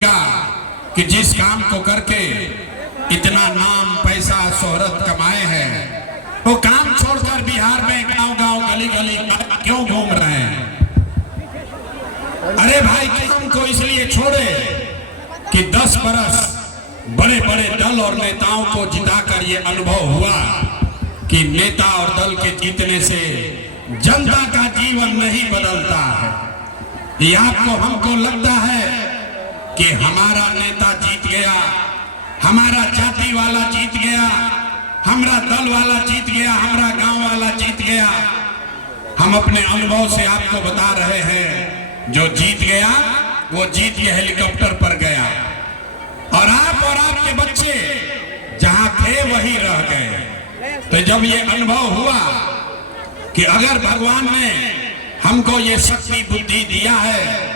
कि जिस काम को करके इतना नाम पैसा शोहरत कमाए हैं वो काम छोड़कर बिहार में गांव-गांव गली-गली क्यों घूम रहे हैं? अरे भाई काम को इसलिए छोड़े कि 10 बरस बड़े-बड़े दल और नेताओं को जिताकर ये अनुभव हुआ कि नेता और दल के जीतने से जनता का जीवन नहीं बदलता है। ये आपको हमको लगता है कि हमारा नेता जीत गया, हमारा जाति वाला जीत गया, हमारा दल वाला जीत गया, हमारा गांव वाला जीत गया। हम अपने अनुभव से आपको बता रहे हैं, जो जीत गया वो जीत के हेलीकॉप्टर पर गया और आप और आपके बच्चे जहां थे वहीं रह गए। तो जब ये अनुभव हुआ कि अगर भगवान ने हमको ये शक्ति बुद्धि दिया है,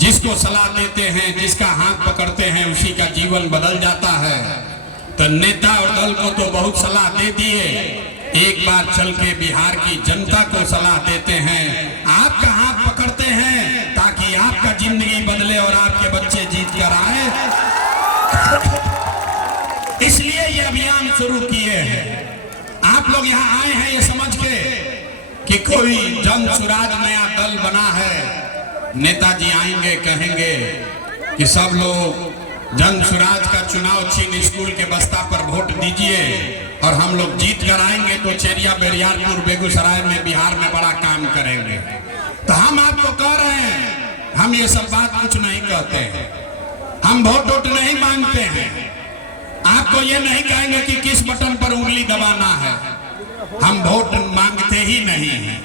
जिसको सलाह देते हैं, जिसका हाथ पकड़ते हैं उसी का जीवन बदल जाता है, तो नेता और दल को तो बहुत सलाह दे दिए, एक बार चल के बिहार की जनता को सलाह देते हैं, आपका हाथ पकड़ते हैं ताकि आपका जिंदगी बदले और आपके बच्चे जीत कर आए। इसलिए ये अभियान शुरू किए हैं। आप लोग यहाँ आए हैं ये समझ के कि कोई जन सुराज नया दल बना है। नेताजी आएंगे कहेंगे कि सब लोग जन सुराज का चुनाव छीन स्कूल के बस्ता पर वोट दीजिए और हम लोग जीत कर आएंगे तो चेरिया बेरियारपुर बेगूसराय में बिहार में बड़ा काम करेंगे। तो हम आपको कह रहे हैं, हम ये सब बात कुछ नहीं कहते हैं, हम वोट नहीं मांगते हैं, आपको ये नहीं कहेंगे कि किस बटन पर उंगली दबाना है। हम वोट मांगते ही नहीं है।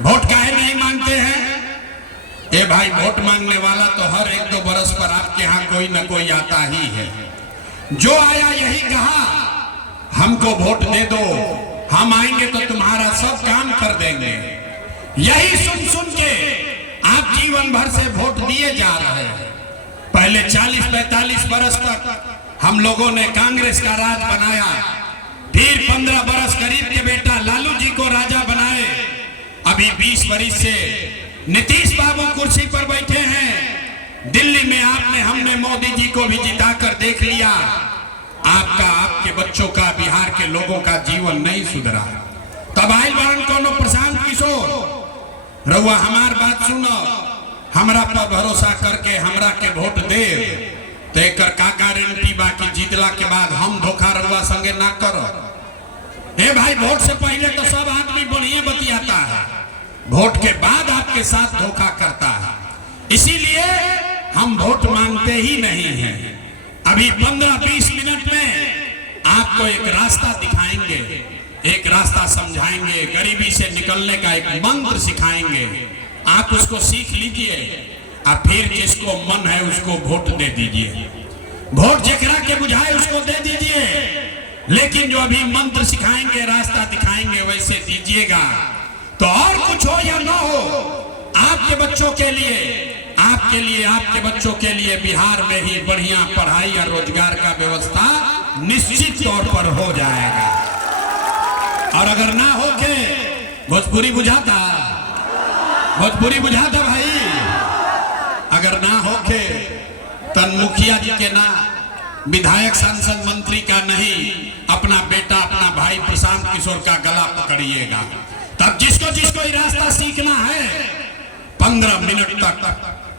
वोट काहे नहीं मांगते हैं? ए भाई, वोट मांगने वाला तो हर 1-2 बरस पर आपके यहाँ कोई न कोई आता ही है। जो आया यही कहा हमको वोट दे दो, हम आएंगे तो तुम्हारा सब काम कर देंगे। यही सुन सुन के आप जीवन भर से वोट दिए जा रहे हैं। पहले 40-45 बरस तक हम लोगों ने कांग्रेस का राज बनाया, फिर 15 बरस गरीब के बेटा लालू जी को राजा बनाए, अभी 20 बरस से नीतीश बाबू कुर्सी पर बैठे हैं। दिल्ली में हमने मोदी जी को भी जिताकर देख लिया। आपका, आपके बच्चों का, बिहार के लोगों का जीवन नहीं सुधरा। तब आयल बारन कोनो प्रशांत किशोर रउआ हमार बात सुनो, हमरा पर भरोसा करके हमरा के वोट दे, तो एकर का गारंटी बाकी जीतला के बाद हम धोखा रउआ संगे ना करो। ए भाई, वोट से पहले तो सब आदमी बढ़िया बतियाता है, वोट के बाद आपके साथ धोखा करता है। इसीलिए हम वोट मांगते ही नहीं हैं। अभी 15-20 मिनट में आपको एक रास्ता दिखाएंगे, एक रास्ता समझाएंगे, गरीबी से निकलने का एक मंत्र सिखाएंगे। आप उसको सीख लीजिए और फिर जिसको मन है उसको वोट दे दीजिए। वोट जेकरा के बुझाए उसको दे दीजिए, लेकिन जो अभी मंत्र सिखाएंगे, रास्ता दिखाएंगे, वैसे दीजिएगा। तो और कुछ हो या ना हो, आपके बच्चों के लिए, आपके लिए, आपके बच्चों के लिए बिहार में ही बढ़िया पढ़ाई और रोजगार का व्यवस्था निश्चित तौर पर हो जाएगा। और अगर ना हो के भोजपुरी बुझाता, भोजपुरी बुझाता भाई, अगर ना हो के तन मुखिया जी के ना, विधायक सांसद मंत्री का नहीं, अपना बेटा, अपना भाई प्रशांत किशोर का गला पकड़िएगा। तब जिसको जिसको ये रास्ता सीखना है, 15 मिनट तक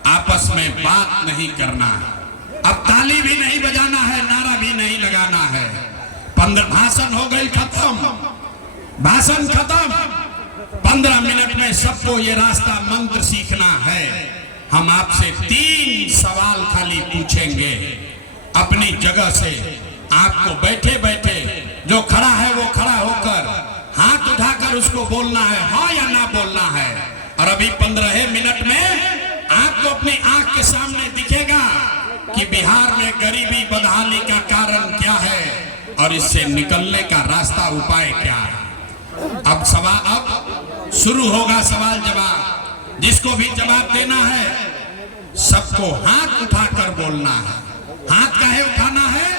आपस में बात नहीं करना है। अब ताली भी नहीं बजाना है, नारा भी नहीं लगाना है। 15 भाषण हो गई खत्म, भाषण खत्म। 15 मिनट में सबको ये रास्ता मंत्र सीखना है। हम आपसे 3 सवाल खाली पूछेंगे अपनी जगह से। आपको बैठे बैठे जो खड़ा है वो खड़ा होकर हाथ उठाकर उसको बोलना है, हाँ या ना बोलना है। और अभी 15 मिनट में आपको अपनी आंख के सामने दिखेगा कि बिहार में गरीबी बदहाली का कारण क्या है और इससे निकलने का रास्ता, उपाय क्या है। अब शुरू होगा सवाल जवाब। जिसको भी जवाब देना है सबको हाथ उठाकर बोलना है। हाथ काहे उठाना है?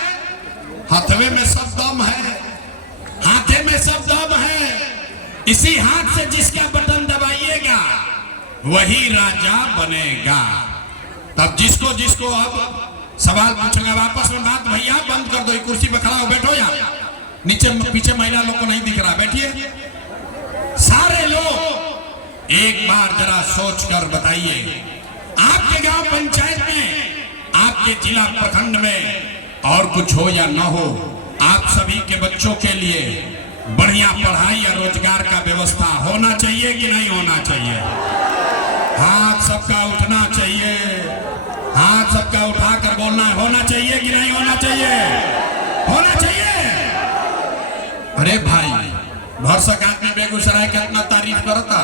हथवे में सब दम है, हाथे में सब दम है। इसी हाथ से जिसका बटन दबाइएगा वही राजा बनेगा। तब जिसको जिसको अब सवाल पूछेंगे वापस में बात। भैया बंद कर दो, ये कुर्सी पे खड़ा हो, बैठो यार, नीचे पीछे महिला लोग को नहीं दिख रहा, बैठिए। सारे लोग एक बार जरा सोच कर बताइए, आपके गांव पंचायत में, आपके जिला प्रखंड में और कुछ हो या न हो, आप सभी के बच्चों के लिए बढ़िया पढ़ाई या रोजगार का व्यवस्था होना चाहिए कि नहीं होना चाहिए? हाथ सबका उठना चाहिए, हाथ सबका उठाकर बोलना है, होना चाहिए कि नहीं होना चाहिए? होना चाहिए। अरे भाई, भरसक आदमी बेगूसराय का इतना तारीफ करता,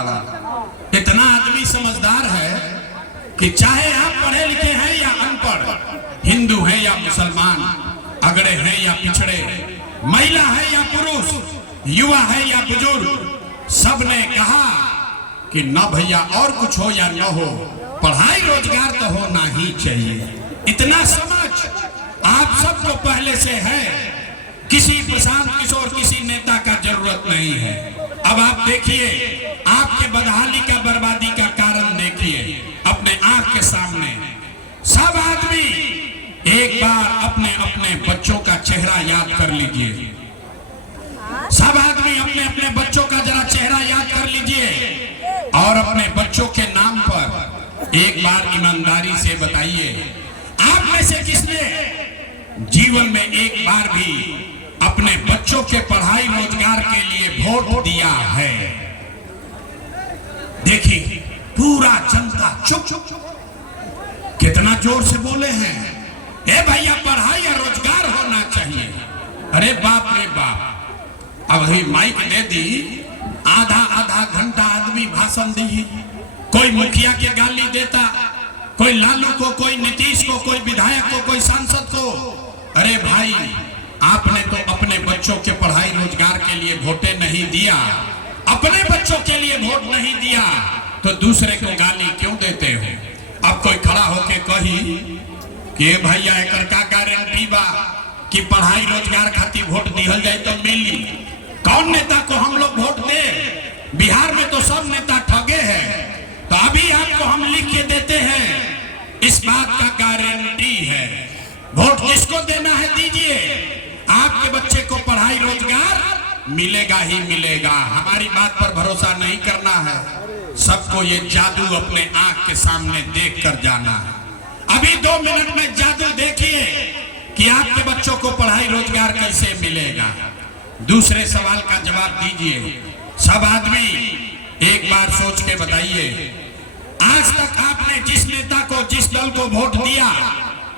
इतना आदमी समझदार है कि चाहे आप पढ़े लिखे हैं या अनपढ़, हिंदू हैं या मुसलमान, अगड़े हैं या पिछड़े, महिला है या पुरुष, युवा है या बुजुर्ग, सबने कहा कि न भैया और कुछ हो या न हो, पढ़ाई रोजगार तो होना ही चाहिए। इतना समझ आप सबको पहले से है, किसी प्रशांत किशोर, किसी नेता का जरूरत नहीं है। अब आप देखिए, आपके बदहाली का, बर्बादी का कारण देखिए अपने आंख के सामने। सब आदमी एक बार अपने अपने बच्चों का चेहरा याद कर लीजिए, सब आदमी अपने अपने बच्चों का जरा चेहरा याद कर लीजिए और अपने बच्चों के नाम पर एक बार ईमानदारी से बताइए, आप में से किसने जीवन में एक बार भी अपने बच्चों के पढ़ाई रोजगार के लिए वोट दिया है? देखिए पूरा जनता चुप, कितना जोर से बोले हैं, ए भैया पढ़ाई या रोजगार होना चाहिए। अरे बाप रे बाप, अब ही माइक दे दी, आधा आधा घंटा आदमी भाषण दी, कोई मुखिया के गाली देता, कोई लालू को, कोई नीतीश को, कोई विधायक को, कोई सांसद को। अरे भाई, आपने तो अपने बच्चों के पढ़ाई रोजगार के लिए वोटे नहीं दिया, अपने बच्चों के लिए वोट नहीं दिया, तो दूसरे को गाली क्यों देते हो? अब कोई खड़ा होके कही कि भैया एकर का गारंटी बा कि पढ़ाई रोजगार खातिर वोट दिहल जाए तो मिली? कौन नेता को हम लोग वोट दे? बिहार में तो सब नेता ठगे हैं, तो अभी आपको हम लिख के देते हैं, इस बात का गारंटी है, वोट किसको देना है दीजिए, आपके बच्चे को पढ़ाई रोजगार मिलेगा ही मिलेगा। हमारी बात पर भरोसा नहीं करना है, सबको ये जादू अपने आंख के सामने देख कर जाना है। अभी 2 मिनट में जादू देखिए कि आपके बच्चों को पढ़ाई रोजगार कैसे मिलेगा। दूसरे सवाल का जवाब दीजिए, सब आदमी एक बार सोच के बताइए, आज तक आपने जिस नेता को, जिस दल को वोट दिया,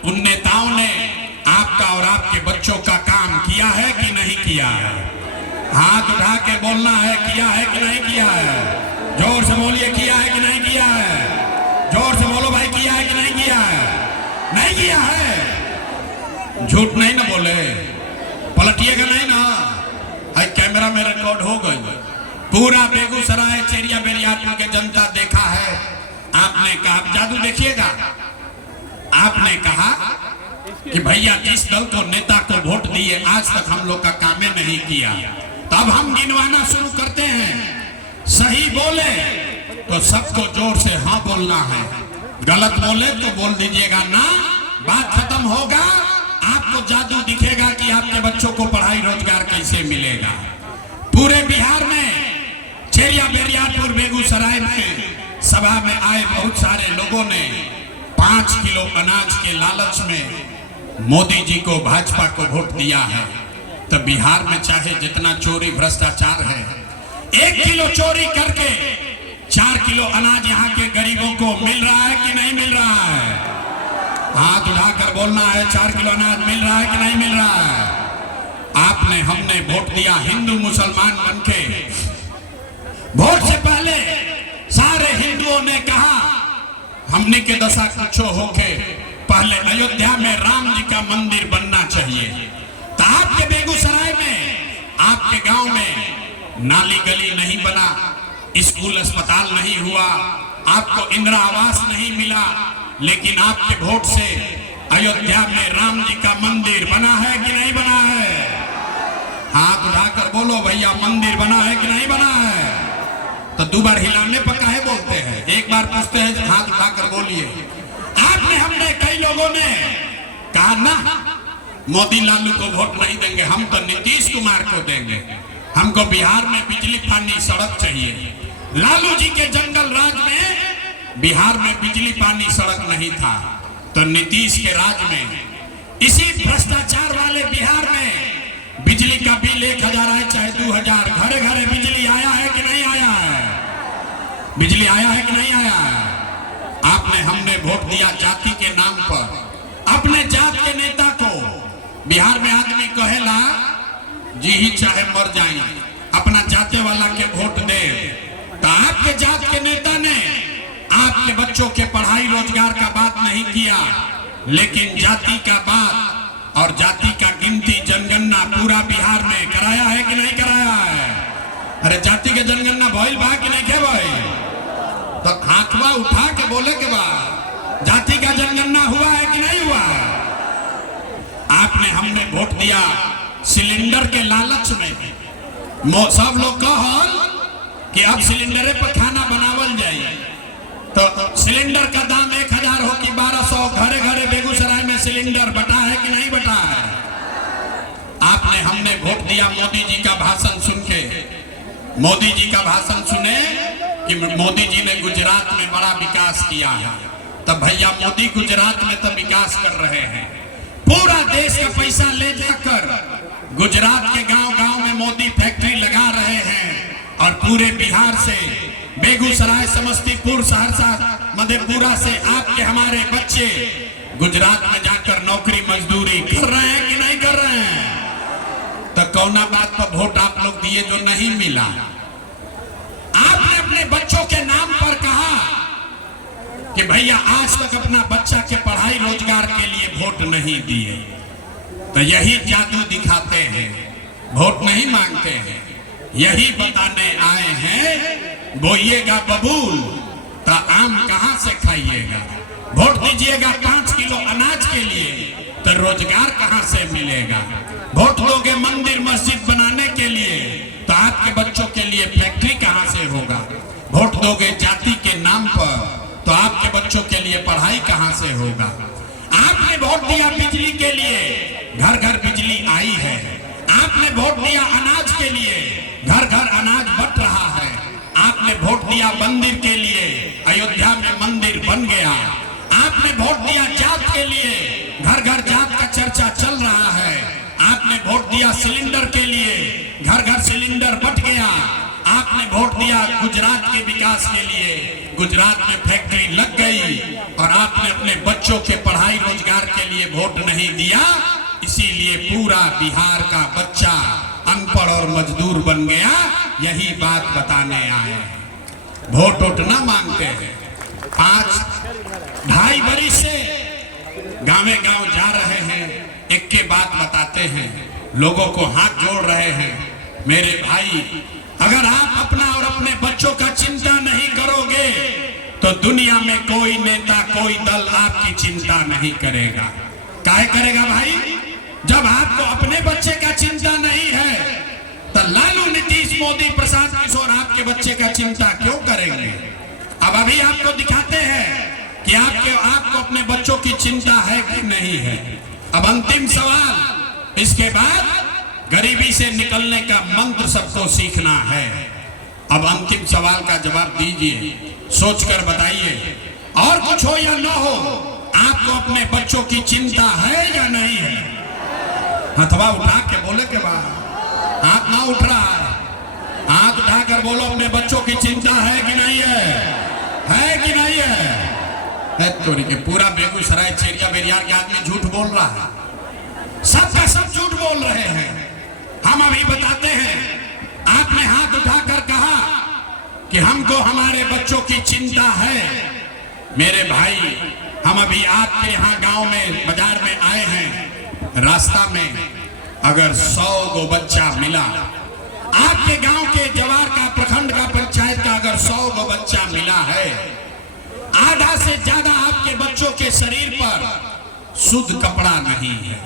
उन नेताओं ने आपका और आपके बच्चों का काम किया है कि नहीं किया है? हाथ उठा के बोलना है, किया है कि नहीं किया है? जोर से बोलिए, किया है कि नहीं किया है? जोर से बोलो भाई, किया है कि नहीं किया है? नहीं किया है, झूठ नहीं ना बोले, पलटिएगा नहीं ना, हाई कैमरा में रिकॉर्ड हो गई, पूरा बेगूसराय चेरिया बेरियापुर के जनता देखा है। आपने कहा, आप जादू देखिएगा, आपने कहा कि भैया जिस दल को, नेता को वोट दिए, आज तक हम लोग का काम नहीं किया, तब हम गिनवाना शुरू करते हैं। सही बोले तो सबको जोर से हाँ बोलना है, गलत बोले तो बोल दीजिएगा ना, बात खत्म होगा, आपको जादू दिखेगा कि आपके बच्चों को पढ़ाई रोजगार कैसे मिलेगा। पूरे बिहार में, चेरिया बेरियापुर बेगूसराय में सभा में आए बहुत सारे लोगों ने 5 किलो अनाज के लालच में मोदी जी को, भाजपा को वोट दिया है। तो बिहार में चाहे जितना चोरी भ्रष्टाचार है, 1 किलो चोरी करके 4 किलो अनाज यहाँ के गरीबों को मिल रहा है कि नहीं मिल रहा है? हाथ उठाकर बोलना है, 4 किलो अनाज मिल रहा है कि नहीं मिल रहा है? आपने, हमने वोट दिया हिंदू मुसलमान बनके। वोट से पहले सारे हिंदुओं ने कहा हमने के दशा कुछो होके पहले अयोध्या में राम जी का मंदिर बनना चाहिए। तो आपके बेगूसराय में, आपके गांव में नाली गली नहीं बना, स्कूल अस्पताल नहीं हुआ, आपको इंदिरा आवास नहीं मिला, लेकिन आपके वोट से अयोध्या में राम जी का मंदिर बना है कि नहीं बना है? हाथ उठाकर बोलो भैया, मंदिर बना है कि नहीं बना है? तो 2 बार हिलाने पर काहे बोलते हैं? एक बार पूछते हैं, हाथ उठाकर बोलिए। आपने, हमने, कई लोगों ने कहा ना, मोदी लालू को वोट नहीं देंगे, हम तो नीतीश कुमार को देंगे, हमको बिहार में बिजली पानी सड़क चाहिए। लालू जी के जंगल राज में बिहार में बिजली पानी सड़क नहीं था, तो नीतीश के राज में इसी भ्रष्टाचार वाले बिहार में बिजली का बिल 1000 आए चाहे 2000, घरे घरे बिजली आया है कि नहीं आया है? बिजली आया है कि नहीं आया है? आपने हमने वोट दिया जाति के नाम पर, अपने जात के नेता को। बिहार में आदमी कहेला जी ही चाहे मर जाए, अपना जाते वाला के वोट दे, तो आपके जात के नेता ने आपके बच्चों के पढ़ाई रोजगार का बात नहीं किया, लेकिन जाति का बात और जाति का गिनती जनगणना पूरा बिहार में कराया है कि नहीं कराया है? अरे जाति के जनगणना भइल बा कि नहीं के भाई? तो हाथवा उठा के बोले के बाद जाति का जनगणना हुआ है कि नहीं हुआ? आपने हमने वोट दिया सिलेंडर के लालच में। सब लोग कहल कि अब सिलेंडर पर खाना बनावल जाए, तो सिलेंडर का दाम 1000 हो कि 1200, घरे घरे बेगूसराय में सिलेंडर बटा है कि नहीं बटा है? आपने हमने वोट दिया मोदी जी का भाषण सुन के। मोदी जी का भाषण सुने कि मोदी जी ने गुजरात में बड़ा विकास किया है, तब भैया मोदी गुजरात में तो विकास कर रहे हैं, पूरा देश का पैसा ले जाकर गुजरात के गांव-गांव में मोदी फैक्ट्री लगा रहे हैं, और पूरे बिहार से बेगूसराय, समस्तीपुर, सहरसा, मधेपुरा से आपके हमारे बच्चे गुजरात में जाकर नौकरी मजदूरी कर रहे हैं कि नहीं कर रहे हैं? तो कौना बात पर वोट आप लोग दिए जो नहीं मिला? आपने अपने बच्चों के नाम पर कहा कि भैया आज तक अपना बच्चा के पढ़ाई रोजगार के लिए वोट नहीं दिए, तो यही जादू दिखाते हैं, वोट नहीं मांगते हैं, यही बताने आए हैं बोइएगा बबूल तो आम कहां से खाइएगा, वोट दीजिएगा 5 किलो अनाज के लिए तो रोजगार कहां से मिलेगा, वोट दोगे मंदिर मस्जिद बनाने के लिए तो आपके बच्चों के लिए फैक्ट्री कहां से होगा, वोट दोगे जाति के नाम पर तो आपके बच्चों के लिए पढ़ाई कहां से होगा। आपने वोट दिया बिजली के लिए, घर घर बिजली आई है। आपने वोट दिया अनाज के लिए, घर घर अनाज बट रहा है। आपने वोट दिया मंदिर के लिए, अयोध्या में मंदिर बन गया। आपने वोट दिया जात के लिए, घर घर जात का चर्चा चल रहा है। आपने वोट दिया सिलेंडर के लिए, घर घर सिलेंडर बट गया। आपने वोट दिया गुजरात के विकास के लिए, गुजरात में फैक्ट्री लग गई। और आपने अपने बच्चों के पढ़ाई रोजगार के लिए वोट नहीं दिया, इसीलिए पूरा बिहार का बच्चा अनपढ़ और मजदूर बन गया। यही बात बताने आए हैं। वोट उठना मांगते हैं। 5-2.5 बरिस से गांवे गांव जा रहे हैं, एक के बात बताते हैं, लोगों को हाथ जोड़ रहे हैं। मेरे भाई, अगर आप अपना और अपने बच्चों का चिंता नहीं करोगे तो दुनिया में कोई नेता, कोई दल आपकी चिंता नहीं करेगा। काहे करेगा भाई? जब आपको अपने बच्चे का चिंता नहीं है तो लालू, नीतीश, मोदी, प्रशांत किशोर आपके बच्चे का चिंता क्यों करेंगे? अब अभी आपको दिखाते हैं कि आपको अपने बच्चों की चिंता है कि नहीं है। अब अंतिम सवाल, इसके बाद गरीबी से निकलने का मंत्र सबको सीखना है। अब अंतिम सवाल का जवाब दीजिए, सोचकर बताइए। और कुछ हो या ना हो, आपको अपने बच्चों की चिंता है या नहीं है? हथवा उठा के बोले के बाद, हाथ ना उठ रहा है, हाथ उठाकर बोलो, अपने बच्चों की चिंता है कि नहीं है? है कि नहीं है? तोरी के पूरा बेगूसराय चेरिया बेरियार के आदमी झूठ बोल रहा है, सबका सब झूठ बोल रहे हैं। हम अभी बताते हैं, आपने हाथ उठाकर कहा कि हमको हमारे बच्चों की चिंता है। मेरे भाई, हम अभी आपके यहाँ गांव में, बाजार में आए हैं। रास्ता में अगर 100 गो बच्चा मिला, आपके गांव के जवार का, प्रखंड का, पंचायत का अगर 100 गो बच्चा मिला है, आधा से ज्यादा आपके बच्चों के शरीर पर शुद्ध कपड़ा नहीं है।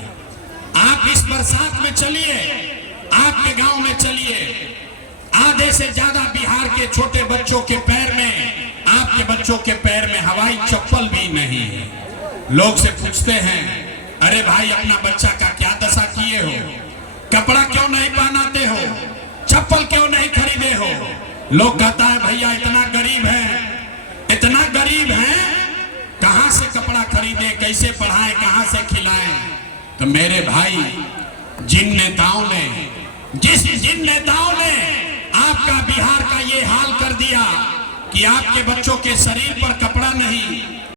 आप इस बरसात में चलिए, आपके गांव में चलिए, आधे से ज्यादा बिहार के छोटे बच्चों के पैर में, आपके बच्चों के पैर में हवाई चप्पल भी नहीं है। लोग से पूछते हैं, अरे भाई अपना बच्चा का क्या दशा किए हो, कपड़ा क्यों नहीं पहनाते हो, चप्पल क्यों नहीं खरीदे हो। लोग कहता है भैया इतना गरीब है, इतना गरीब है, कहां से कपड़ा खरीदे, कैसे पढ़ाएं, कहां से खिलाएं। तो मेरे भाई जिन नेताओं ने आपका बिहार का ये हाल कर दिया कि आपके बच्चों के शरीर पर कपड़ा नहीं,